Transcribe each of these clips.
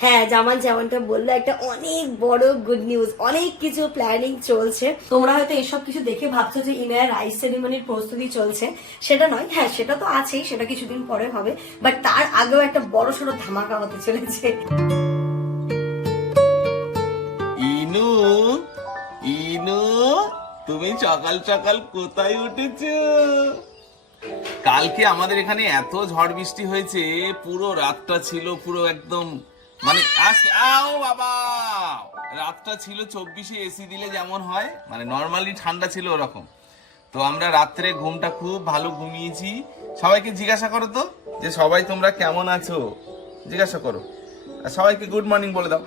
হ্যাঁ, জামান যেমনটা বললো, একটা অনেক বড় গুড নিউজ, অনেক কিছু প্ল্যানিং চলছে। তোমরা হয়তো এসব কিছু দেখে ভাবছো যে ইনার রাইস সেরিমনির প্রস্তুতি চলছে, সেটা নয়। হ্যাঁ, সেটা তো আছেই, সেটা কিছুদিন পরে হবে, বাট তার আগেও একটা বড় সড়ো ধামাকা হতে চলেছে। ইনু ইনু তুমি সকাল সকাল কোথায় উঠেছো? কালকে আমাদের এখানে এত ঝড় বৃষ্টি হয়েছে, পুরো রাতটা ছিল পুরো একদম মানে আও বাবা, রাতটা ছিল 24-এ এসি দিলে যেমন হয়, মানে নর্মালি ঠান্ডা ছিল ওরকম। তো আমরা রাত্রে ঘুমটা খুব ভালো ঘুমিয়েছি। সবাইকে জিজ্ঞাসা করো তো যে সবাই তোমরা কেমন আছো, জিজ্ঞাসা করো। আর সবাইকে গুড মর্নিং বলে দাও,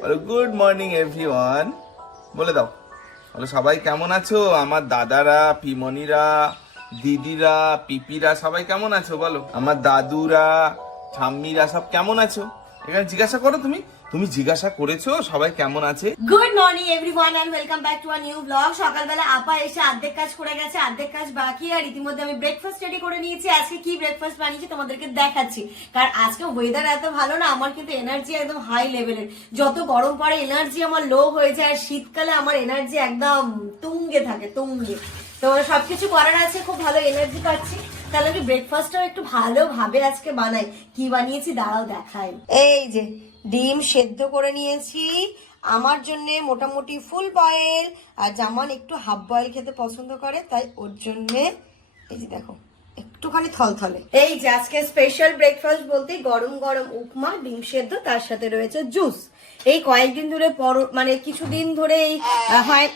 বলো গুড মর্নিং এভরিওয়ান, বলে দাও। বলো সবাই কেমন আছো, আমার দাদারা, পিমনিরা, দিদিরা, পিপিরা সবাই কেমন আছো বলো। আমার দাদুরা, ঠাম্মিরা সব কেমন আছো, এখানে জিজ্ঞাসা করো। তুমি তুমি জিজ্ঞাসা করেছো সবাই কেমন আছে। Good morning everyone and welcome back to a new blog. সকালবেলা আপা এসে অর্ধেক কাজ করে গেছে, অর্ধেক কাজ বাকি, আর ইতিমধ্যে আমি ব্রেকফাস্ট রেডি করে নিয়েছি। আজকে কি ব্রেকফাস্ট বানিয়েছি তোমাদেরকে দেখাচ্ছি, কারণ আজকে ওয়েদার এত ভালো না, আমার কিন্তু এনার্জি একদম হাই লেভেলের। যত গরম পড়ে এনার্জি আমার লো হয়ে যায়, আর শীতকালে আমার এনার্জি একদম তুঙ্গে থাকে, তুঙ্গে। তো সবকিছু করার আছে, খুব ভালো এনার্জি পাচ্ছি। তাহলে আমি ব্রেকফাস্টটাও একটু ভালোভাবে আজকে বানাই। কি বানিয়েছি দাঁড়াও দেখাই। এই যে ডিম সেদ্ধ করে নিয়েছি আমার জন্য, মোটামুটি ফুল বয়েল। আর জামান একটু হাফ বয়েল খেতে পছন্দ করে, তাই ওর জন্য এই যে দেখো একটুখানি থলথলে। এই যে আজকে স্পেশাল ব্রেকফাস্ট বলতে গরম গরম উপমা, ডিম সেদ্ধ, তার সাথে রয়েছে জুস। এই কয়েকদিন ধরে মানে কিছুদিন ধরে হয়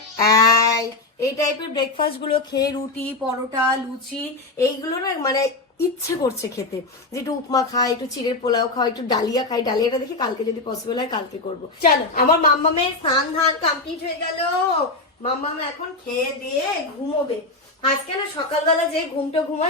এই টাইপের ব্রেকফাস্ট গুলো খেয়ে রুটি, পরোটা, লুচি এইগুলো না মানে ইচ্ছে করছে খেতে, যে একটু উপমা খাই, একটু চিড়ের পোলাও খাই, একটু ডালিয়া খাই। ডালিয়াটা দেখি কালকে যদি পসিবল হয় কালকে করবো। চলো, আমার মাম্মামের স্নান ধান কমপ্লিট হয়ে গেল। মাম্মাম এখন খেয়ে দিয়ে ঘুমোবে। আজকে না সকালবেলা যে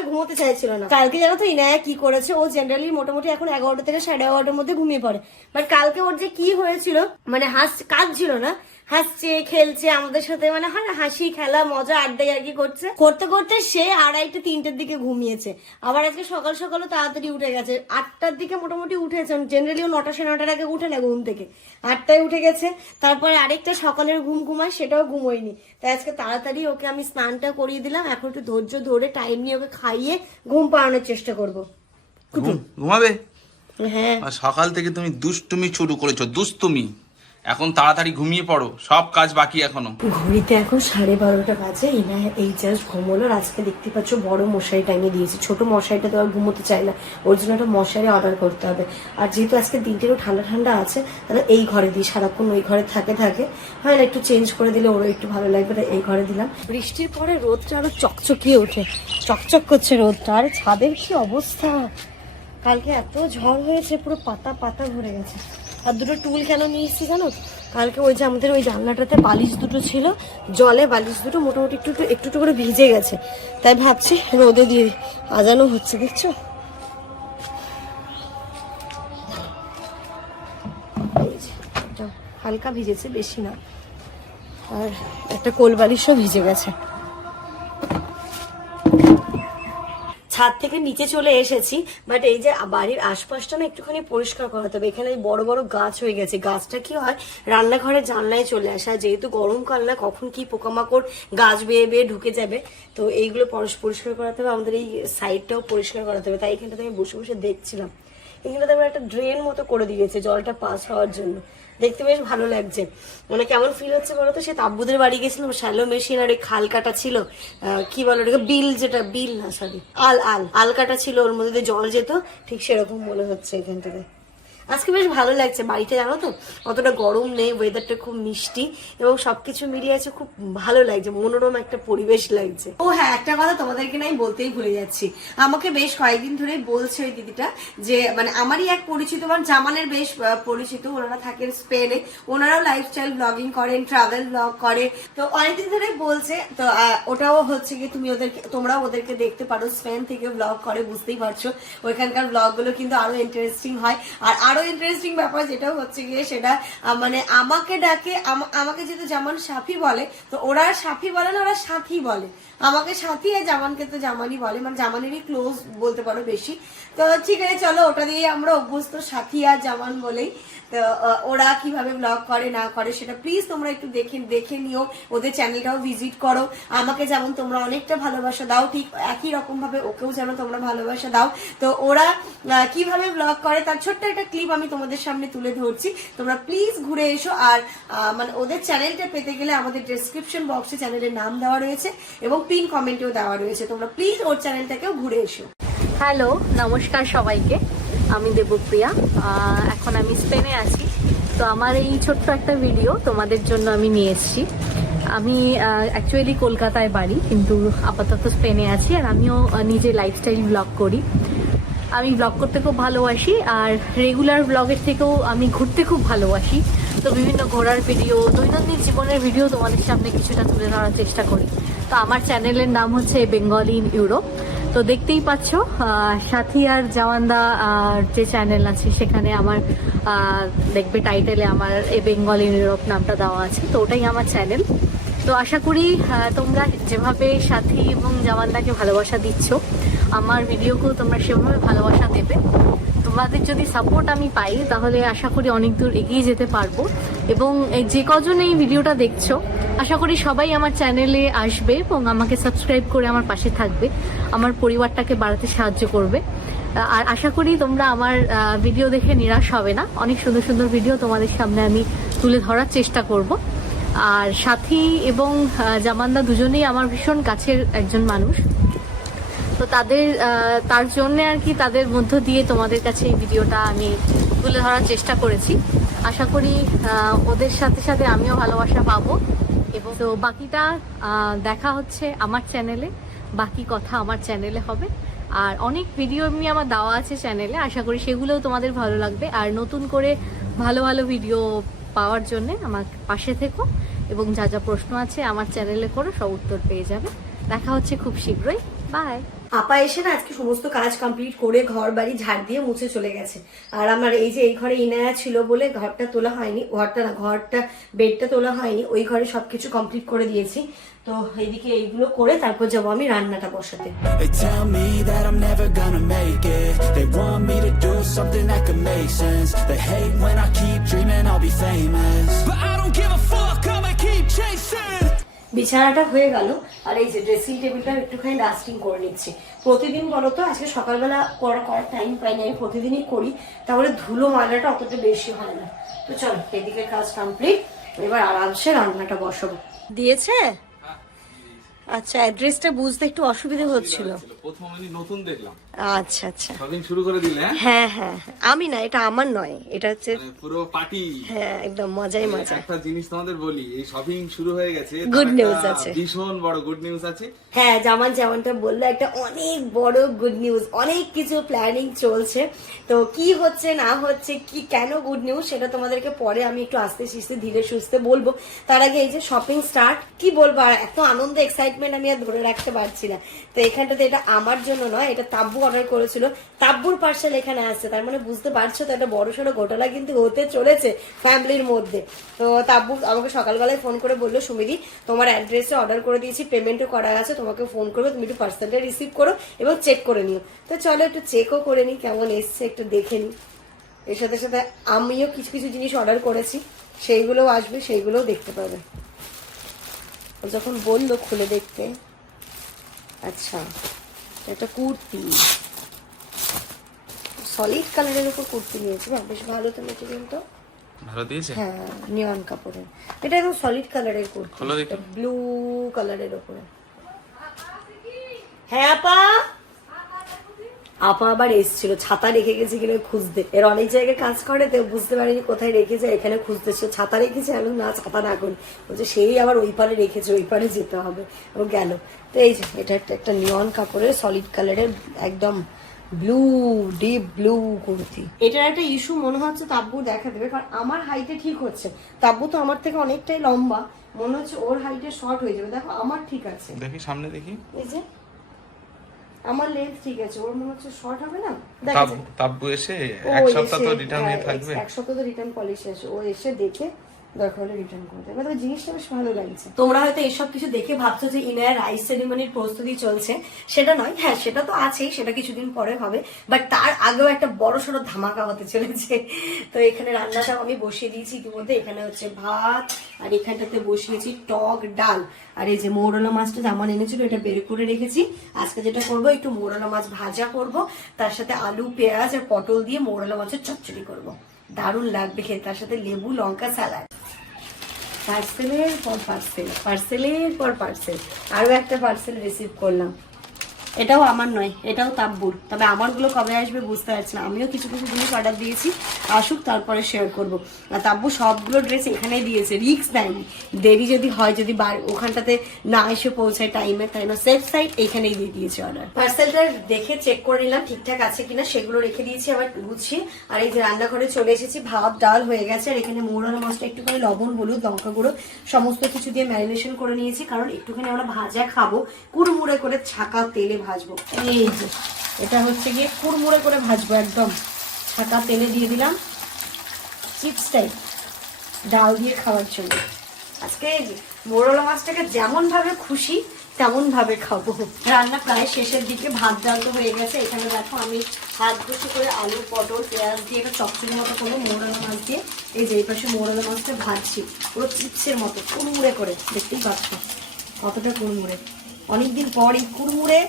ঘুমোতে চাইছিল না। কালকে জানো তো ইনায়া কি করেছে, ও জেনারেলি মোটামুটি এখন 11টা থেকে 11:30-র মধ্যে ঘুমিয়ে পড়ে। বাট কালকে ওর যে কি হয়েছিল, মানে কাঁদছিল না, হাসছে খেলছে আমাদের সাথে, মানে হয় না হাসি খেলা মজা আড্ডা আর কি করছে, করতে করতে সে 2:30-3টের দিকে ঘুমিয়েছে। আবার আজকে সকাল সকালও তাড়াতাড়ি উঠে গেছে, 8টার দিকে মোটামুটি উঠেছে। জেনারেলি ও 9টা 9:30-র আগে উঠে না ঘুম থেকে, 8টায় উঠে গেছে। তারপরে আরেকটা সকালের ঘুমায়, সেটাও ঘুমোয়নি। তাই আজকে তাড়াতাড়ি ওকে আমি স্নানটা করিয়ে দিলাম। এখন একটু ধৈর্য ধরে টাইম নিয়ে ওকে খাইয়ে ঘুম পাড়ানোর চেষ্টা করবো। ঘুমাবে? হ্যাঁ, আর সকাল থেকে তুমি দুষ্টুমি শুরু করেছো, দুষ্টুমি। এখন তাড়াতাড়ি ঘুমিয়ে পড়ো, সব কাজ বাকি এখনো। ঘড়িতে এখন 12:30 বাজে। ইনায়া এই জাস্ট ঘুমোলো। আজকে দেখতে পাচ্ছ বড় মশারি টাঙিয়ে দিয়েছি, ছোট মশারিটা তো আর ঘুমোতে চাই না, ওর জন্য একটা মশারি অর্ডার করতে হবে। আর যেহেতু আজকে দিনটিরও ঠান্ডা ঠান্ডা আছে, তাহলে এই ঘরে দিই, সারাক্ষণ ওই ঘরে থাকে হয় না, একটু চেঞ্জ করে দিলে ওরও একটু ভালো লাগবে, তাই এই ঘরে দিলাম। বৃষ্টির পরে রোদটা আরো চকচকিয়ে ওঠে, চকচক করছে রোদটা। আর ছাদের কি অবস্থা, কালকে এত ঝড় হয়েছে, পুরো পাতা পাতা ভরে গেছে। আর দুটো টুল কেন নিয়ে এসেছি জানো, কালকে ওই যে আমাদের ওই জানলাটাতে বালিশ দুটো ছিল, জলে বালিশ দুটো মোটামুটি একটু একটু করে ভিজে গেছে, তাই ভাবছি রোদে দিয়ে আজানো হচ্ছে, দেখছো এই যে এটা হালকা ভিজেছে, বেশি না। আর একটা কোল বালিশও ভিজে গেছে। ছাদ থেকে নিচে চলে এসেছি, বাট এই যে বাড়ির আশপাশটা না একটুখানি পরিষ্কার করাতে হবে। এখানে বড় বড় গাছ হয়ে গেছে, গাছটা কি হয় রান্নাঘরের জানলায় চলে আসে, আর যেহেতু গরমকাল না, কখন কি পোকামাকড় গাছ বেয়ে বেয়ে ঢুকে যাবে, তো এইগুলো পরিষ্কার করাতে হবে। আমাদের এই সাইডটাও পরিষ্কার করাতে হবে। তাই এখানটাতে আমি বসে বসে দেখছিলাম, এখানটাতে আবার একটা ড্রেন মতো করে দিয়েছে জলটা পাস হওয়ার জন্য, দেখতে বেশ ভালো লাগছে। মানে কেমন ফিল হচ্ছে বলতো, সে তাব্বুদের বাড়ি গেছিলাম, শ্যালো মেশিন আর ওই খাল কাটা ছিল, কি বলে ওটাকে, বিল, যেটা বিল না সরি আল কাটা ছিল, ওর মধ্যে দিয়ে জল যেত, ঠিক সেরকম মনে হচ্ছে এখানটাতে। আজকে বেশ ভালো লাগছে বাড়িতে, জানো তো, অতটা গরম নেই, ওয়েদারটা খুব মিষ্টি এবং সবকিছু মিলিয়ে আছে, খুব ভালো লাগছে, মনোরম একটা পরিবেশ লাগছে। ও হ্যাঁ, একটা কথা তোমাদেরকে না আমি বলতেই ভুলে যাচ্ছি, আমাকে বেশ কয়েকদিন ধরেই বলছে ওই দিদিটা, যে মানে আমারই এক পরিচিত, মানে জামানের বেশ পরিচিত, ওনারা থাকেন স্পেনে, ওনারাও লাইফস্টাইল ব্লগিং করেন, ট্রাভেল ব্লগ করে, তো অনেকদিন ধরে বলছে। তো ওটাও হচ্ছে কি তোমরাও ওদেরকে দেখতে পারো, স্পেন থেকে ব্লগ করে, বুঝতেই পারছো ওইখানকার ব্লগ গুলো কিন্তু আরো ইন্টারেস্টিং হয়। আর আরো ইন্টারেস্টিং ব্যাপার যেটা হচ্ছে গিয়ে সেটা মানে আমাকে ডাকে, আমাকে যেহেতু জামান সাফি বলে, তো ওরা সাফি বলে না, ওরা সাথী বলে, আমাকে সাথী, আর জামানকে তো জামানই বলে, মানে জামানেরই ক্লোজ বলতে পারো বেশি। তো ঠিক আছে, চলো ওটা দিয়ে আমরা অভ্যস্ত, সাথী আর জামান বলেই। তো ওরা কিভাবে ব্লগ করে না করে সেটা প্লিজ তোমরা একটু দেখে নিও, ওদের চ্যানেলটাও ভিজিট করো। আমাকে যেমন তোমরা অনেকটা ভালোবাসা দাও, ঠিক একই রকম ভাবে ওকেও যেন তোমরা ভালোবাসা দাও। তো ওরা কিভাবে ব্লগ করে তার ছোট্ট একটা ক্লিপ আমি তোমাদের সামনে তুলে ধরছি, তোমরা প্লিজ ঘুরে এসো। আর মানে ওদের চ্যানেলটা পেতে গেলে আমাদের ডেসক্রিপশন বক্সে চ্যানেলের নাম দেওয়া রয়েছে এবং পিন কমেন্টেও দেওয়া রয়েছে, তোমরা প্লিজ ওর চ্যানেলটাকেও ঘুরে এসো। হ্যালো, নমস্কার সবাইকে, আমি দেবপ্রিয়া। এখন আমি স্পেনে আছি। তো আমার এই ছোট্ট একটা ভিডিও তোমাদের জন্য আমি নিয়ে এসেছি। আমি অ্যাকচুয়ালি কলকাতায় বাড়ি, কিন্তু আপাতত স্পেনে আছি। আর আমিও নিজে লাইফস্টাইল ব্লগ করি। আমি ব্লগ করতে খুব ভালোবাসি, আর রেগুলার ব্লগের থেকেও আমি ঘুরতে খুব ভালোবাসি। তো বিভিন্ন ঘোরার ভিডিও, দৈনন্দিন জীবনের ভিডিও তোমাদের সামনে কিছুটা তুলে ধরার চেষ্টা করি। তো আমার চ্যানেলের নাম হচ্ছে বেঙ্গলি ইন ইউরোপ। তো দেখতেই পাচ্ছ সাথী আর জাওয়ান্দা যে চ্যানেল আছে সেখানে আমার দেখবে টাইটেলে আমার এ বেঙ্গলি ইন ইউরোপ নামটা দেওয়া আছে। তো ওটাই আমার চ্যানেল। তো আশা করি তোমরা যেভাবে সাথী এবং জাওয়ান্দাকে ভালোবাসা দিচ্ছ, আমার ভিডিওকেও তোমরা সেভাবে ভালোবাসা দেবে। তোমাদের যদি সাপোর্ট আমি পাই তাহলে আশা করি অনেক দূর এগিয়ে যেতে পারবো। এবং যে কজন এই ভিডিওটা দেখছো, আশা করি সবাই আমার চ্যানেলে আসবে এবং আমাকে সাবস্ক্রাইব করে আমার পাশে থাকবে, আমার পরিবারটাকে বাড়াতে সাহায্য করবে। আর আশা করি তোমরা আমার ভিডিও দেখে নিরাশ হবে না। অনেক সুন্দর সুন্দর ভিডিও তোমাদের সামনে আমি তুলে ধরার চেষ্টা করব। আর সাথী এবং জামান্দা দুজনেই আমার ভীষণ কাছের একজন মানুষ। তো তার জন্য আর কি, তাদের মধ্য দিয়ে তোমাদের কাছে এই ভিডিওটা আমি তুলে ধরার চেষ্টা করেছি। আশা করি ওদের সাথে সাথে আমিও ভালোবাসা পাবো। এবং তো বাকিটা দেখা হচ্ছে আমার চ্যানেলে, বাকি কথা আমার চ্যানেলে হবে। আর অনেক ভিডিও এমনি আমার দেওয়া আছে চ্যানেলে, আশা করি সেগুলোও তোমাদের ভালো লাগবে। আর নতুন করে ভালো ভালো ভিডিও পাওয়ার জন্য আমার পাশে থেকো, এবং যা যা প্রশ্ন আছে আমার চ্যানেলে করে সব উত্তর পেয়ে যাবে। দেখা হচ্ছে খুব শীঘ্রই। বাই। আপা এসে না আজকে সমস্ত কাজ কমপ্লিট করে ঘর বাড়ি ঝাড় দিয়ে মুছে চলে গেছে। আর আমার এই যে এই ঘরে ইনায়া ছিল বলে ঘরটা তোলা হয়নি, ঘরটা বেডটা তোলা হয়নি, ওই ঘরে সবকিছু কমপ্লিট করে দিয়েছি। তো এইদিকে এইগুলো করে তারপর যাবো আমি রান্নাটা বসাতে। They tell me that I'm never gonna make it. They want me to do something that could make sense. They hate when I keep dreaming I'll be famous, but I don't give a fuck, I'ma keep chasing. বিছানাটা হয়ে গেল, আর এই যে dressing টেবিলটা একটুখানি dusting করে নিচ্ছি। প্রতিদিন বলো তো, আজকে সকালবেলা করার টাইম পাইনি, আমি প্রতিদিনই করি, তাহলে ধুলো ময়লাটা অতটা বেশি হয় না। তো চল, এদিকে কাজ কমপ্লিট, এবার আরামসে রান্নাটা বসাবো। দিয়েছে? আচ্ছা, অ্যাড্রেসটা বুঝতে একটু অসুবিধা হচ্ছিল। প্রথম আমি নতুন দেখলাম। আচ্ছা আচ্ছা, শপিং শুরু করে দিলে? হ্যাঁ হ্যাঁ, আমি না, এটা আমার নয়, এটা হচ্ছে পুরো পার্টি। হ্যাঁ, একদম মজাই মজা। একটা জিনিস তোমাদের বলি, এই শপিং শুরু হয়ে গেছে, গুড নিউজ আছে, ভীষণ বড় গুড নিউজ আছে। হ্যাঁ, যেমনটা বললো, একটা অনেক বড় গুড নিউজ, অনেক কিছু প্ল্যানিং চলছে। তো কি হচ্ছে না হচ্ছে, কি কেন গুড নিউজ, সেটা তোমাদেরকে পরে আমি একটু আস্তে আস্তে ধীরে সুস্থে বলবো। তার আগে এই যে শপিং স্টার্ট, কি বলবো, আর এত আনন্দ এক্সাইটমেন্ট আমি আর ধরে রাখতে পারছি না। তো এখানটাতে এটা আমার জন্য নয়, এটা তাব্বু অর্ডার করেছিল, তাব্বুর পার্সেল এখানে আসছে। তার মানে বুঝতে পারছো তো, একটা বড়সড় ঘটনা কিন্তু হতে চলেছে ফ্যামিলির মধ্যে। তো তাব্বু আমাকে সকালবেলায় ফোন করে বললো, সুমিদি তোমার অ্যাড্রেসে অর্ডার করে দিয়েছি, পেমেন্টও করা আছে, তোমাকে ফোন করবে, তুমি একটু পার্সেলটা রিসিভ করো এবং চেক করে নিও। তো চলো একটু চেকও করে নিই কেমন এসছে, একটু দেখে নিই। এর সাথে সাথে আমিও কিছু কিছু জিনিস অর্ডার করেছি, সেইগুলোও আসবে, সেইগুলোও দেখতে পাবে। যখন বললো খুলে দেখতে, আচ্ছা একটা কুর্তি, সলিড কালারের উপর কুর্তি নিয়েছি, বা বেশ ভালো তো মেটেরিয়াল, তো ভালো দিয়েছে। হ্যাঁ, নিয়ন কাপড়ের, এটা একদম সলিড কালারের কুর্তি, ব্লু কালারের উপরে। হ্যাঁ আপা, আপা আবার এসেছিল, ছাতা রেখে গেছে কিনা খুঁজতে। এর অনেক জায়গায় কাজ করে, তো বুঝতে পারিনি কোথায় রেখেছে, এখানে খুঁজতেছে। ছাতা রেখেছে, আমি না ছাতা না করি, বলছে সেই আবার ওই পারে রেখেছে, ওই পারে যেতে হবে, ও গেল। তো এই যে এটা একটা নিয়ন কাপড়ের সলিড কালারের একদম ব্লু, ডিপ ব্লু কুর্তি। এটার একটা ইস্যু মনে হচ্ছে তাব্বু দেখা দেবে, কারণ আমার হাইটে ঠিক হচ্ছে। তাব্বু তো আমার থেকে অনেকটাই লম্বা, মনে হচ্ছে ওর হাইটে শর্ট হয়ে যাবে। দেখো আমার ঠিক আছে, দেখি সামনে দেখি, এই যে আমার লেন্থ ঠিক আছে, ওর মনে হচ্ছে শর্ট হবে না। তাব্বু এসে এক সপ্তাহ তো রিটার্ন নিয়ে থাকবে, এক সপ্তাহ তো রিটার্ন পলিসি আছে। ও এসে দেখে দরকার হলে রিটার্ন করে দেবে। তবে জিনিসটা বেশ ভালো লাগছে। তোমরা হয়তো এসব কিছু দেখে ভাবছো যে ইনায়ার রাইস সেরিমনির প্রস্তুতি চলছে, সেটা নয়। হ্যাঁ, সেটা তো আছেই, সেটা কিছুদিন পরে হবে, বাট তার আগেও একটা বড় সড়ো ধামাকা হতে চলেছে। তো এখানে রান্নাটাও আমি বসিয়ে দিয়েছি ইতিমধ্যে। এখানে হচ্ছে ভাত, আর এখানটাতে বসিয়েছি টক ডাল, আর এই যে মৌরলা মাছটা যেমন এনেছিল এটা বের করে রেখেছি। আজকে যেটা করবো, একটু মৌরলা মাছ ভাজা করব, তার সাথে আলু পেঁয়াজ আর পটল দিয়ে মৌরলা মাছের চচ্চড়ি করব, দারুণ লাগবে খেতে, তার সাথে লেবু লঙ্কা স্যালাড। পার্সেলের পর পার্সেল, পার্সেলের পর পার্সেল, আরো একটা পার্সেল রিসিভ করলাম। এটাও আমার নয়, এটাও তাব্বুর। তবে আমারগুলো কবে আসবে বুঝতে পারছি না। আমিও কিছু কিছু জিনিস অর্ডার দিয়েছি, আসুক তারপরে শেয়ার করবো। আর তাব্বু সবগুলো ড্রেস এখানেই দিয়েছে, রিস্ক নেয়নি। দেরি যদি হয়, যদি ওখানটাতে না এসে পৌঁছায় টাইমে, তাই না সেফ সাইড এখানেই দিয়ে দিয়েছে অর্ডার। পার্সেলটা দেখে চেক করে নিলাম ঠিকঠাক আছে কিনা, সেগুলো রেখে দিয়েছি আবার গুছিয়ে। আর এই যে রান্নাঘরে চলে এসেছি, ভাত ডাল হয়ে গেছে, আর এখানে মৌরলা মাছটা একটুখানি লবণ হলুদ লঙ্কা গুঁড়ো সমস্ত কিছু দিয়ে ম্যারিনেশন করে নিয়েছি, কারণ একটুখানি আমরা ভাজা খাবো, কুড়মুড়ে করে ছাকা তেলে ভাজবো। এই যে এটা হচ্ছে গিয়ে কুড়মুড়ে করে ভাজবো, একদম ছাকা তেলে দিয়ে দিলাম, চিপস টাইপ ডাল দিয়ে খাওয়ার জন্য। আজকে মৌরলা মাছটাকে যেমন ভাবে খুশি তেমন ভাবে খাবো। রান্না প্রায় শেষের দিকে, ভাত ডাল তো হয়ে গেছে। এখানে দেখো আমি হাত ঘষে করে আলু পটল পেঁয়াজ দিয়ে একটা চচ্চড়ি মতো করবো মৌরলা মাছ দিয়ে। এই যে এই পাশে মৌরলা মাছটা ভাজছি পুরো চিপসের মতো কুড়মুড়ে করে, দেখতেই পাচ্ছ কতটা কুড়মুড়ে। অনেকদিন পর এই কুড়মুড়ে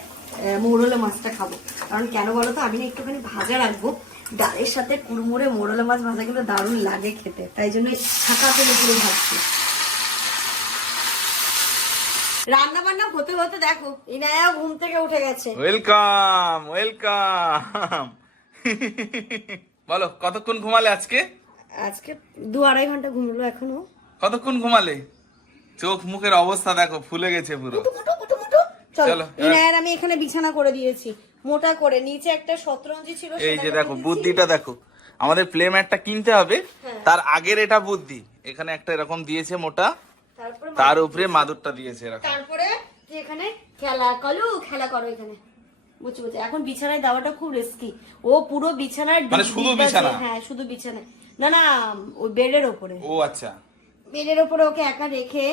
মৌরলা মাছটা খাবো, কারণ কেন বলো তো, আমি একটুখানি ভাজা রাখবো, ডালের সাথে কুড়মুড়ে মৌরলা মাছ ভাজা কিন্তু দারুণ লাগে খেতে, তাই জন্য ছাকা তেলে পুরো ভাজছি। রান্না বান্না হতে হতে দেখো ইনায়া ঘুম থেকে উঠে গেছে। Welcome welcome. বলো কতক্ষণ ঘুমালে আজকে? আজকে 2-2.5 ঘন্টা ঘুমলো এখনো। কতক্ষণ ঘুমালে? চোখ মুখের অবস্থা দেখো, ফুলে গেছে পুরো। চলো ইনায়ার আমি এখানে বিছানা করে দিয়েছি মোটা করে, নিচে একটা শতরঞ্জি ছিল। এই যে দেখো বুদ্ধিটা দেখো, আমাদের প্লে ম্যাটটা কিনতে হবে, তার আগের এটা বুদ্ধি। এখানে একটা এরকম দিয়েছে মোটা, তার উপরে মাদুরটা দিয়েছে এরকম। তারপরে যে এখানে খেলা করো এখানে, বুঝছো বুঝছো। এখন বিছানায় দেওয়াটা খুব রিস্কি, ও পুরো বিছানার মানে শুধু বিছানা? হ্যাঁ শুধু বিছানায়, না না ওই বেডের ওপরে। ও আচ্ছা, বেডের ওপরে ওকে একা রেখে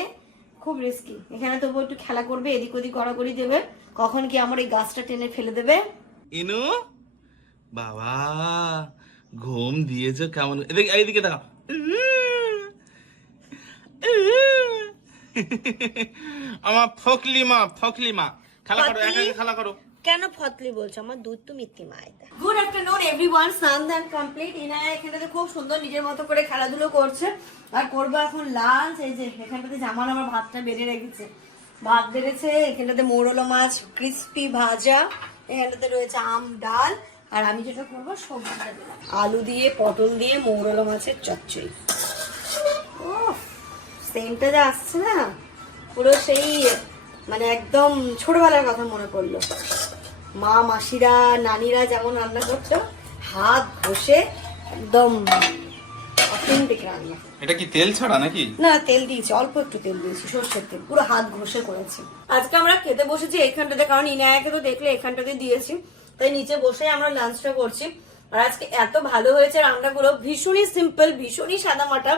খুব রিস্কি। এখানে তবু একটু খেলা করবে, এদিক ওদিক গড়াগড়ি দেবে, কখন কি আমার এই গাছটা টেনে ফেলে দেবে। ইনু বাবা ঘুম দিয়েছো কেমন? এইদিকে দেখো, আমার ফকলিমা খেলা করো, একা খেলা করো। কেন ফতলি বলছো? আমার দুধ তো মিথ্যি মায়দা। গুড আফটারনুন এভরিওয়ান, স্নান ধান কমপ্লিট। ইনায়া এখানটাতে খুব সুন্দর নিজের মতো করে খেলাধুলো করছে, আর করবো এখন লাঞ্চ। এই যে এখানটাতে জামান আমার ভাতটা বেড়ে রেখেছে, ভাত বেড়েছে। এখানটাতে মৌরলা মাছ ক্রিস্পি ভাজা, এখানটাতে রয়েছে আম ডাল, আর আমি যেটা করবো সবজিটা দিলাম আলু দিয়ে পটল দিয়ে মৌরলা মাছের চচ্চড়ি। ও সেন্টটা যা আসছে না, পুরো সেই মানে একদম ছোটবেলার কথা মনে পড়লো। মা মাসিরা নানিরা যেমন রান্না করতো, হাত ঘষে একদম অথেন্টিক রান্না। এটা কি তেল ছাড়া নাকি? না তেল দিয়েছি, অল্প একটু তেল দিয়েছি, সর্ষের তেল, পুরো হাত ঘষে করেছি। আজকে আমরা খেতে বসেছি এখানটাতে, কারণ ইনায়াকে তো দেখলে এখানটাতে দিয়েছি, তাই নিচে বসে আমরা লাঞ্চটা করছি। আর আজকে এত ভালো হয়েছে রান্নাগুলো, ভীষণই সিম্পল, ভীষণই সাদামাটা,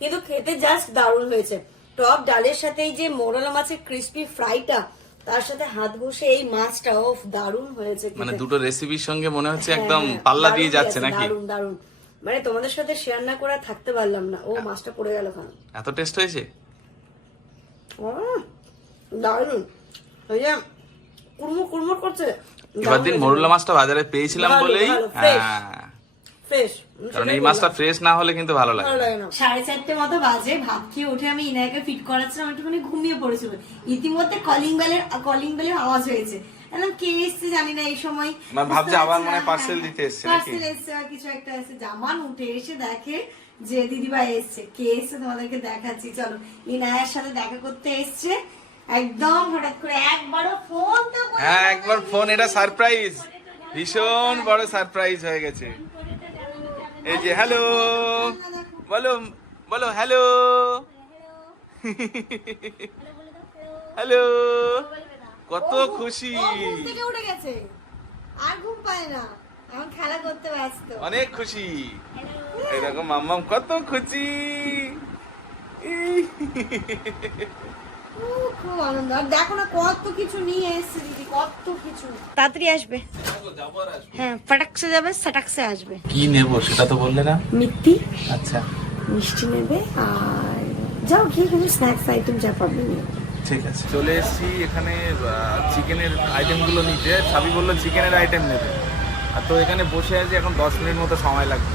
কিন্তু খেতে জাস্ট দারুণ হয়েছে। টক ডালের সাথে এই যে মৌরলা মাছের ক্রিস্পি ফ্রাইটা, তার সাথে হাত ঘষে এই মাছটা, ও দারুণ হয়েছে। মানে দুটো রেসিপির সঙ্গে মনে হচ্ছে একদম পাল্লা দিয়ে যাচ্ছে নাকি? দারুণ দারুণ, মানে তোমাদের সাথে শেয়ার না করে থাকতে পারলাম না। ও মাছটা পড়ে গেল খান, এত টেস্ট হয়েছে, দারুণ। ওই যে কুড়মুড় কুড়মুড় করছে। এবার দিন মৌরলা মাছটা বাজারে পেয়েছিলাম বলেই, ফ্রেশ, কারণ এই মাছটা ফ্রেশ না হলে কিন্তু ভালো লাগে না। 4:30 মতো বাজে, ভাত খেয়ে উঠে আমি ইনায়াকে ফিট করাচ্ছিলাম, একটুখানি ঘুমিয়ে পড়েছিল। ইতিমধ্যে কলিং বেলের আওয়াজ হয়েছে, কে এসছে জানি না এই সময়, ভাবছি আবার মনে হয় পার্সেল দিতে এসছে নাকি, পার্সেল এসছে আর কিছু একটা এসছে। জামান উঠে এসে দেখে যে দিদিভাই এসছে। কে এসছে তোমাদেরকে দেখাচ্ছি, চলো। ইনায়ার সাথে দেখা করতে এসছে একদম হঠাৎ করে, একবারও ফোন তো করে, হ্যাঁ একবার ফোন, এটা সারপ্রাইজ, ভীষণ বড় সারপ্রাইজ হয়ে গেছে। এই যে হ্যালো বলো, বলো হ্যালো, হ্যালো, কত খুশি। ঘুম থেকে উঠে গেছে, আর ঘুম পায় না, এখন খেলা করতে ব্যস্ত, অনেক খুশি। এই দেখো মাম্মাম কত খুশি। খুব আনন্দ। আর দেখো না কত কিছু নিয়ে এসেছে দিদি, কত কিছু। তাড়াতাড়ি আসবে। হ্যাঁ, ফটাকসে যাবে, সাটাকসে আসবে। কি নেবো সেটা তো বললে না। মিত্তি আচ্ছা মিষ্টি নেবে আর যাও গিয়ে কিছু স্ন্যাক্স আইটেম যা পাবে নিয়ে। ঠিক আছে, চলে এসেছি এখানে চিকেনের আইটেমগুলো নিতে। সাবি বললো চিকেনের আইটেম নেবে, আর তো এখানে বসে আছি, এখন 10 মিনিট মতো সময় লাগবে,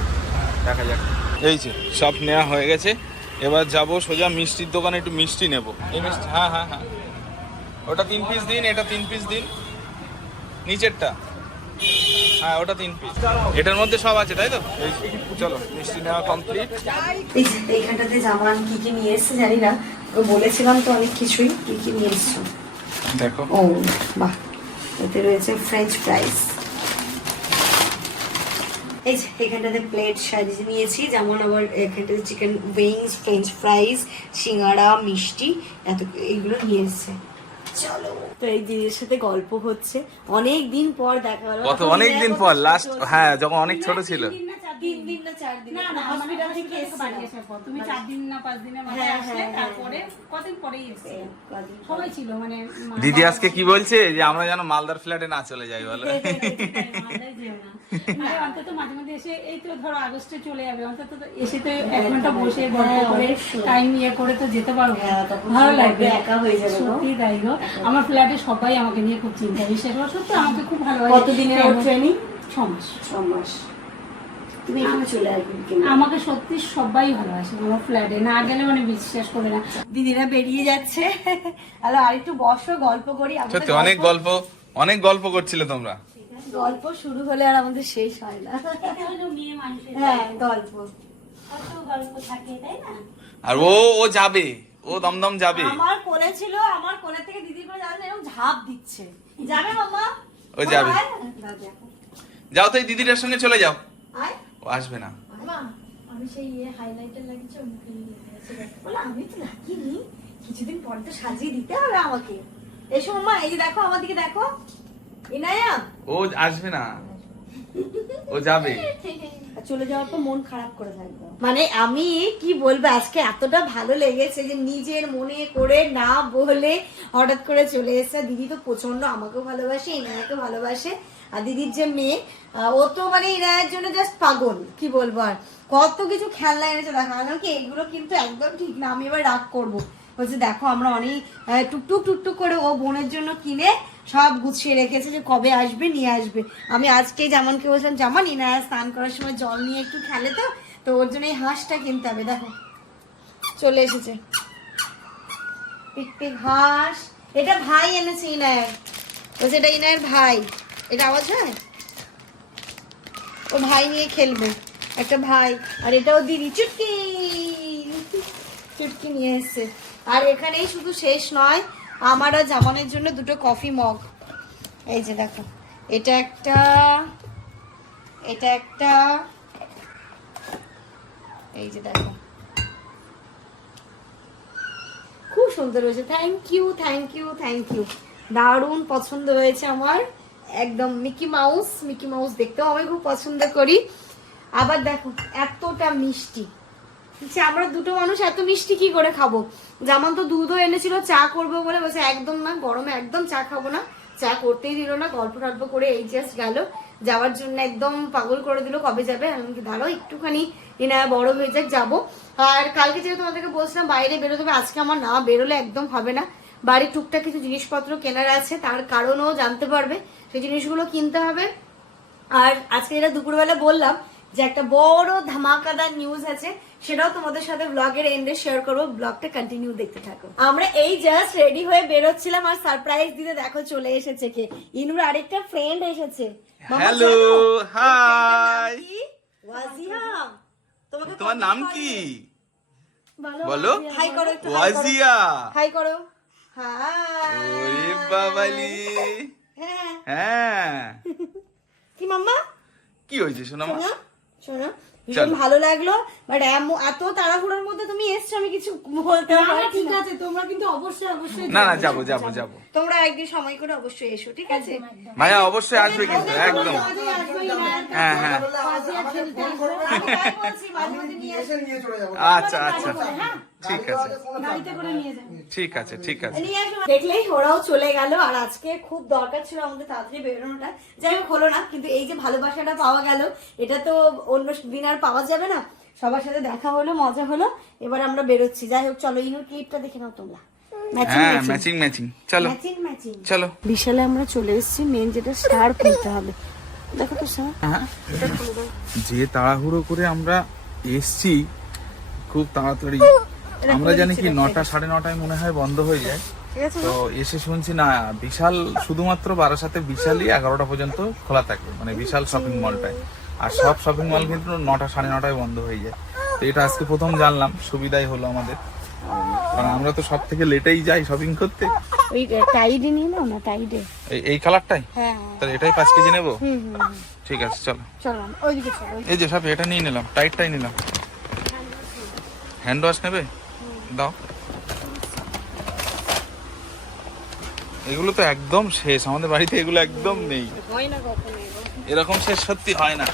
দেখা যাক। এই যে সব নেওয়া হয়ে গেছে, এবার যাব সোজা মিষ্টির দোকানে, একটু মিষ্টি নেব। এই মিষ্টি, হ্যাঁ হ্যাঁ হ্যাঁ, ওটা 3 পিস দিন, এটা 3 পিস দিন, নিচেরটা হ্যাঁ ওটা 3 পিস। এটার মধ্যে সব আছে তাই তো? এই চলো, মিষ্টি নেওয়া কমপ্লিট। এইখানটাতে জামান কি কি নিয়ে এসছে জানি না, ও বলেছিলাম তো অনেক কিছুই। কি কি নিয়ে এসছো দেখো। ও বাহ, এতে রয়েছে ফ্রেঞ্চ ফ্রাইস। এই যে এখানটাতে প্লেট সাজিয়ে নিয়েছি, যেমন আবার এখানটাতে চিকেন উইংস, ফ্রেঞ্চ ফ্রাইস, সিঙ্গাড়া, মিষ্টি, এত এইগুলো নিয়ে এসছে। চলো, তো এই দিদির সাথে গল্প হচ্ছে, অনেক দিন পর দেখা হলো। কত অনেক দিন পর, লাস্ট হ্যাঁ যখন অনেক ছোট ছিল। 3 দিন না 4 দিন হসপিটাল থেকে তুমি 4 দিন না 5 দিনের মাথায় আসলে, তারপরে কতদিন পরেই এসেছে, সবাই ছিল মানে। দিদি আজকে কি বলছে যে আমরা যেন মালদার ফ্ল্যাটে না চলে যাই, বলো। অন্তত মাঝে মাঝে এসে, এই তো ধরো আগস্টে চলে যাবে, অন্তত এসে তো 1 ঘন্টা বসে গল্প করে টাইম ইয়ে করে তো যেতে পারবো, ভালো লাগবে। একা হয়ে যাবে। সত্যি তাই গো, আমার ফ্ল্যাটে সবাই আমাকে নিয়ে খুব চিন্তা, বিশেষ করে সত্যি আমাকে খুব ভালো। কতদিনের ট্রেনিং? 6 মাস। 6 মাস। তুমি এখানে চলে আসবে। আমাকে সত্যি সবাই ভালোবাসে আমার ফ্ল্যাটে, না গেলে মানে বিশ্বাস করে না। দিদিরা বেরিয়ে যাচ্ছে, হ্যালো আর একটু বসো, গল্প করি। সত্যি অনেক গল্প করছিলে তোমরা। গল্প শুরু হলে আর আমাদের শেষ হয় না। মেয়ে মানুষের হ্যাঁ, গল্প কত গল্প থাকে তাই না। আর ও যাবে, ও দমদম যাবে। আমার কোলে ছিল, আমার কোলে থেকে দিদির কোলে যাবে, এরকম ঝাঁপ দিচ্ছে। যাবে মামা? ও যাবে। যাও তো, এই দিদিটার সঙ্গে চলে যাও। আয় ও আসবে না। মা, আমি সেই হাইলাইটার লাগিয়েছি, বলে আমি তো লাগিনি, কিছুদিন পরে তো সাজিয়ে দিতে হবে আমাকে। এসো মামা, এই যে দেখো, আমার দিকে দেখো। ইনায়া ও আসবে না, ও যাবে। চলে যাওয়ার পর মন খারাপ করে থাকবো। মানে আমি কি বলবো, আজকে এতটা ভালো লেগেছে যে নিজের মনে করে না বলে হঠাৎ করে চলে এসেছে। দিদি তো প্রচন্ড আমাকেও ভালোবাসে, ইনায়াকে ভালোবাসে। আর দিদির যে মেয়ে, ও তো মানে ইনায়ের জন্য জাস্ট পাগল, কি বলবো। আর কত কিছু খেলনা এনেছে দেখা, কি এগুলো কিন্তু একদম ঠিক না, আমি এবার রাগ করবো। বলছে দেখো আমরা অনেক টুকটুক করে ও বোনের জন্য কিনে সব গুছিয়ে রেখেছে, যে কবে আসবে নিয়ে আসবে। আমি আজকে জামানকে বলছিলাম, জামান ইনায়া স্নান করার সময় জল নিয়ে একটু খেলে, তো ওর জন্য এই হাঁসটা কিনতে হবে। দেখো চলে এসেছে পিক হাঁস। এটা ভাই এনেছে ইনায়ের, বলছে এটা ইনায়ের ভাই। এটা আওয়াজ হয়, ও ভাই নিয়ে খেলবে, একটা ভাই। আর এটাও দিদি চুটকি নিয়ে এসছে। আর এখানেই শুধু শেষ নয়, আমার আর জামানের জন্য 2টো কফি মগ। এই যে দেখো, এটা একটা, এই যে দেখো, খুব সুন্দর হয়েছে। থ্যাংক ইউ, দারুণ পছন্দ হয়েছে আমার, একদম মিকি মাউস দেখতেও আমি খুব পছন্দ করি। আবার দেখো এতটা মিষ্টি, আমরা 2টো মানুষ এত মিষ্টি কি করে খাবো। যেমন তো দুধও এনেছিল চা করবো বলে, বলছে একদম না, গরমে একদম চা খাবো না। চা করতেই দিল না, গল্প টল্প করে এই জাস্ট গেল, যাওয়ার জন্য একদম পাগল করে দিল, কবে যাবে। আমি দাঁড়াও একটুখানি ইনায়া বড় হয়ে যাক যাবো। আর কালকে যেহেতু তোমাদেরকে বলছিলাম বাইরে বেরোতে হবে, আজকে আমার না বেরোলে একদম হবে না। বাড়ির টুকটাক কিছু জিনিসপত্র কেনার আছে, তার কারণও জানতে পারবে, সেই জিনিসগুলো কিনতে হবে। আর আজকে যেটা দুপুরবেলা বললাম যে একটা বড় ধামাকাদার নিউজ আছে, সেটাও তোমাদের সাথে ব্লগের এন্ডে শেয়ার করবো, ব্লগটা কন্টিনিউ দেখতে থাকো। আমরা এই জাস্ট রেডি হয়ে বেরোচ্ছিলাম, আর সারপ্রাইজ দিতে দেখো চলে এসেছে কে, ইনুর আরেকটা ফ্রেন্ড এসেছে। Hello, high. ওয়াজিয়া, তোমার নাম কি বলো? হাই করো, ওয়াজিয়া। হাই করো। হাই। ওরে বাবালি। হ্যাঁ হ্যাঁ, কি মাম্মা, কি হয়েছে শোনা মা? শোনো ভীষণ ভালো লাগলো। বাট এত তাড়াহুড়োর মধ্যে তুমি এসছো, আমি কিছু বলতে পারছি ঠিক না। আছে, তোমরা কিন্তু অবশ্যই অবশ্যই না না, যাবো। তোমরা একদিন সময় করে অবশ্যই এসো, ঠিক আছে? ভাইয়া অবশ্যই আসবে কিন্তু, একদম। হ্যাঁ হ্যাঁ, আমি তাই বলছি, মাঝে মাঝে নিয়ে এসো। আচ্ছা আচ্ছা, ঠিক আছে গাড়িতে করে নিয়ে যাবো। ঠিক আছে ঠিক আছে। নিয়ে আসো। দেখলেই ওরাও চলে গেল, আর আজকে খুব দরকার ছিল আমাদের তাড়াতাড়ি বেরোনোটা, যাই হোক হলো না। কিন্তু এই যে ভালোবাসাটা পাওয়া গেল, এটা তো অন্য দিন আর পাওয়া যাবে না। সবার সাথে দেখা হলো, মজা হলো, এবার আমরা বেরোচ্ছি। যাই হোক চলো, ইনুর ক্লিপটা দেখে নাও তোমরা। হ্যাঁ, ম্যাচিং, চলো চলো। বিশালে আমরা চলে এসেছি, মেন যেটা সার কিনতে হবে। দেখো তো সার, যে তাড়াহুড়ো করে আমরা এসছি, খুব তাড়াতাড়ি। আমরা জানি কি 9টা 9:30 মনে হয় বন্ধ হয়ে যায়, ঠিক আছে? তো এসে শুনছি না বিশাল শুধুমাত্র বারাসাতে বিশালই 11টা পর্যন্ত খোলা থাকে, মানে বিশাল শপিং মলটায়। আর সব শপিং মল কিন্তু 9টা 9:30 বন্ধ হয়ে যায়। তো এটা আজকে প্রথম জানলাম, সুবিধাই হলো আমাদের, কারণ আমরা তো সব থেকে লেটেই যাই শপিং করতে। ওই টাইডে নিয়ে নাও না, টাইডে। এই কালারটাই, হ্যাঁ তাহলে এটাই 5 কেজি নেবো। ঠিক আছে চলো। চলো ওইদিকে চলো। এই যে সব এটা নিয়ে নিলাম, টাইটটাই নিলাম। হ্যান্ড ওয়াশ নেবে? দাও। এগুলো তো একদম শেষ, আমাদের বাড়িতে এগুলো একদম নেই, এরকম শেষ সত্যি হয় না।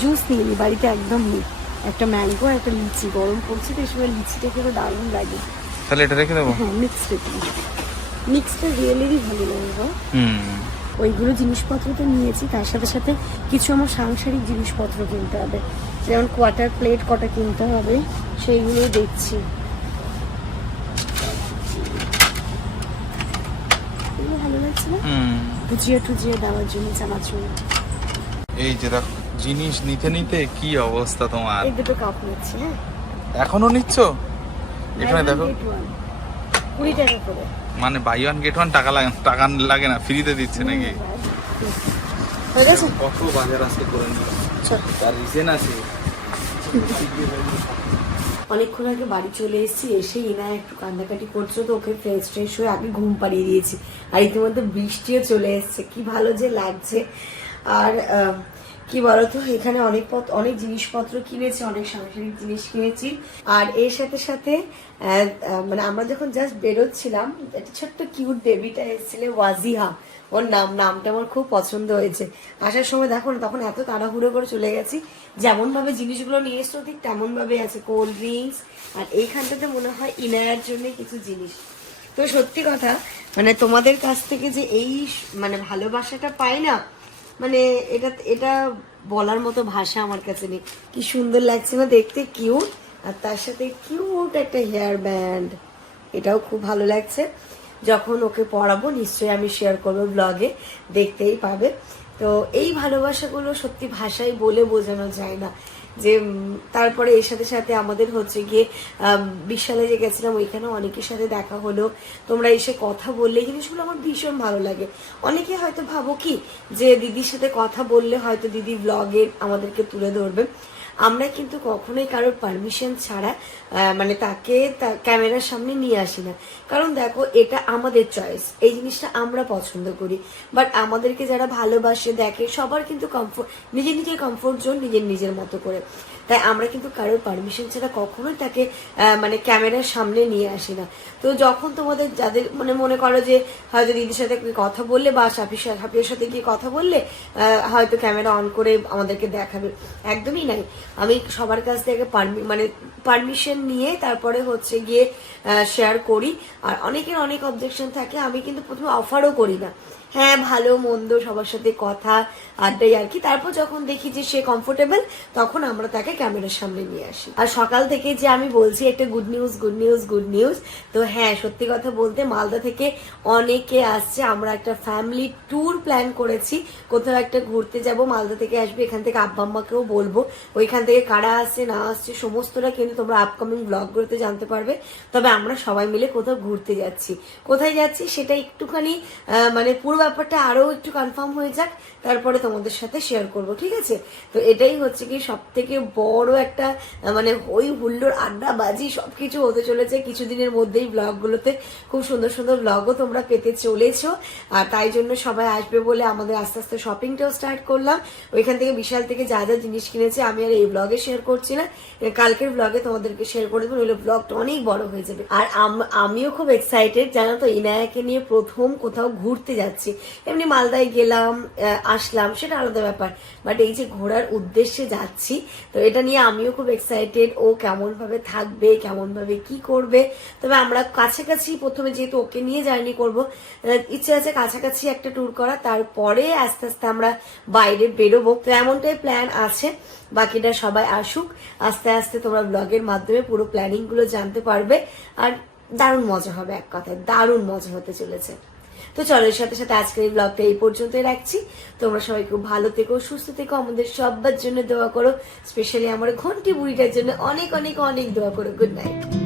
জুস নিয়ে নি, বাড়িতে একদম নেই। একটা ম্যাঙ্গো, একটা লিচি, গরম পড়ছে তো এই সময় লিচিটা খেতে দারুণ লাগে। তাহলে এটা রেখে দেবো। হ্যাঁ, মিক্সটা রিয়েলি ভালো লাগে গো। ওইগুলো জিনিসপত্র তো নিয়েছি, তার সাথে সাথে কিছু আমার সাংসারিক জিনিসপত্র কিনতে হবে, যেমন কোয়ার্টার প্লেট কটা কিনতে হবে, সেইগুলো দেখছি। এগুলো ভালো লাগছে না? ভুজিয়া দেওয়ার জন্য, চানাচুর। এই যে দেখো, জিনিস নিতে নিতে কি অবস্থা তোমার। এই দুটো কাপ নিচ্ছি। হ্যাঁ, এখনো নিচ্ছ? এখানে দেখো 20 টাকা করে। মানে বাই ওয়ান গেট ওয়ান, টাকা লাগে না, ফ্রিতে দিচ্ছে নাকি? হয়ে গেছে? কত বাজার আজকে করে নিল, তার রিজেন আছে। অনেকক্ষণ আগে বাড়ি চলে এসেছি, এসে ইনা একটু কান্দাকাটি করছো, তো ওকে ফ্রেশ হয়ে আগে ঘুম পাড়িয়ে দিয়েছি। আর ইতিমধ্যে বৃষ্টিও চলে এসেছে, কি ভালো যে লাগছে। আর কি বলতো, এখানে অনেক জিনিসপত্র কিনেছি, অনেক সাংসারিক জিনিস কিনেছি। আর এর সাথে সাথে মানে আমরা যখন জাস্ট বেরোচ্ছিলাম, একটা ছোট্ট কিউট বেবিটা এসেছিল, ওয়াজিহা ওর নামটা আমার খুব পছন্দ হয়েছে। আসার সময় দেখো না, তখন এত তাড়াহুড়ো করে চলে গেছি, যেমন ভাবে জিনিসগুলো নিয়ে এসছো ঠিক তেমন ভাবে আছে, কোল্ড ড্রিঙ্কস। আর এইখানটাতে মনে হয় ইনায়ার জন্য কিছু জিনিস। তো সত্যি কথা, মানে তোমাদের কাছ থেকে যে এই মানে ভালোবাসাটা পাই না, মানে এটা বলার মতো ভাষা আমার কাছে নেই। কি সুন্দর লাগছে না দেখতে, কিউট। আর তার সাথে কিউট একটা হেয়ার ব্যান্ড, এটাও খুব ভালো লাগছে। যখন ওকে পড়াবো নিশ্চয়ই আমি শেয়ার করবো ব্লগে, দেখতেই পাবে। তো এই ভালোবাসাগুলো সত্যি ভাষায় বলে বোঝানো যায় না। যে তারপরে এর সাথে সাথে আমাদের হচ্ছে গিয়ে বিশালে যে গেছিলাম, ওইখানে অনেকের সাথে দেখা হলো, তোমরা এসে কথা বললে, এই জিনিসগুলো আমার ভীষণ ভালো লাগে। অনেকে হয়তো ভাবো কি যে দিদির সাথে কথা বললে হয়তো দিদি ব্লগে আমাদেরকে তুলে ধরবে, আমরা কিন্তু কখনোই কারোর পারমিশন ছাড়া মানে তাকে ক্যামেরার সামনে নিয়ে আসি না। কারণ দেখো, এটা আমাদের চয়েস, এই জিনিসটা আমরা পছন্দ করি। বাট আমাদেরকে যারা ভালোবাসে দেখে, সবার কিন্তু নিজের কমফোর্ট জোন নিজের মতো করে। তাই আমরা কিন্তু কারোর পারমিশন ছাড়া কখনোই তাকে মানে ক্যামেরার সামনে নিয়ে আসি না। তো যখন তোমাদের যাদের মানে মনে করো যে হয়তো দিদির সাথে কথা বললে বা সাফিয়ার সাথে গিয়ে কথা বললে হয়তো ক্যামেরা অন করে আমাদেরকে দেখাবে, একদমই নাই। আমি সবার কাছ থেকে মানে পারমিশন নিয়ে তারপরে হচ্ছে গিয়ে শেয়ার করি। আর অনেকের অনেক অবজেকশন থাকে, আমি কিন্তু প্রথমে অফারও করি না। হ্যাঁ, ভালো মন্দ সবার সাথে কথা আড্ডাই আর কি। তারপর যখন দেখি যে সে কমফোর্টেবল, তখন আমরা তাকে ক্যামেরার সামনে নিয়ে আসি। আর সকাল থেকে যে আমি বলছি একটা গুড নিউজ, তো হ্যাঁ, সত্যি কথা বলতে মালদা থেকে অনেকে আসছে। আমরা একটা ফ্যামিলি ট্যুর প্ল্যান করেছি, কোথাও একটা ঘুরতে যাব। মালদা থেকে আসবে, এখান থেকে আব্বা আম্মাকেও বলবো, ওইখান থেকে কারা আসছে না আসছে সমস্তটা কিন্তু তোমরা আপকামিং ব্লগগুলোতে জানতে পারবে। তবে আমরা সবাই মিলে কোথাও ঘুরতে যাচ্ছি, কোথায় যাচ্ছি সেটা একটুখানি মানে পুরো ব্যাপারটা আরো একটু কনফার্ম হয়ে যাক, তারপরে তোমাদের সাথে শেয়ার করব, ঠিক আছে? তো এটাই হচ্ছে কি সব থেকে বড় একটা মানে হই হুল্লোড় আড্ডাবাজি সবকিছু হতে চলেছে কিছুদিনের মধ্যেই। ব্লগগুলোতে খুব সুন্দর সুন্দর ব্লগও তোমরা পেতে চলেছো, আর তাই জন্য সবাই আসবে বলে আমাদের আস্তে আস্তে শপিংটাও স্টার্ট করলাম। ওইখান থেকে বিশাল থেকে যা যা জিনিস কিনেছে আমি আর এই ব্লগে শেয়ার করছি না, কালকের ব্লগে তোমাদেরকে শেয়ার করে দেবো, নইলে ব্লগটা অনেক বড় হয়ে যাবে। আর আমিও খুব এক্সাইটেড, জানো তো, ইনায়াকে নিয়ে প্রথম কোথাও ঘুরতে যাচ্ছি। এমনি মালদায় গেলাম আসলাম, সেটা আলাদা ব্যাপার, বাট এই যে ঘোরার উদ্দেশ্যে যাচ্ছি, তো এটা নিয়ে আমিও খুব এক্সাইটেড। ও কেমন ভাবে থাকবে, কেমন ভাবে কি করবে। তবে আমরা কাছাকাছি প্রথমে, যেহেতু ওকে নিয়ে জার্নি করবো, ইচ্ছে আছে কাছাকাছি একটা ট্যুর করা, তারপরে আস্তে আস্তে আমরা বাইরে বেরোবো। তো এমনটাই প্ল্যান আছে। বাকিটা সবাই আসুক, আস্তে আস্তে তোমরা ব্লগের মাধ্যমে পুরো প্ল্যানিং গুলো জানতে পারবে, আর দারুণ মজা হবে, এক কথায় দারুণ মজা হতে চলেছে। তো চলো, এর সাথে সাথে আজকের এই ব্লগটা এই পর্যন্তই রাখছি। তোমরা সবাই খুব ভালো থেকো, সুস্থ থেকো, আমাদের সবার জন্য দোয়া করো, স্পেশালি আমার ঘন্টি বুড়িটার জন্য অনেক অনেক অনেক দোয়া করো। Good night.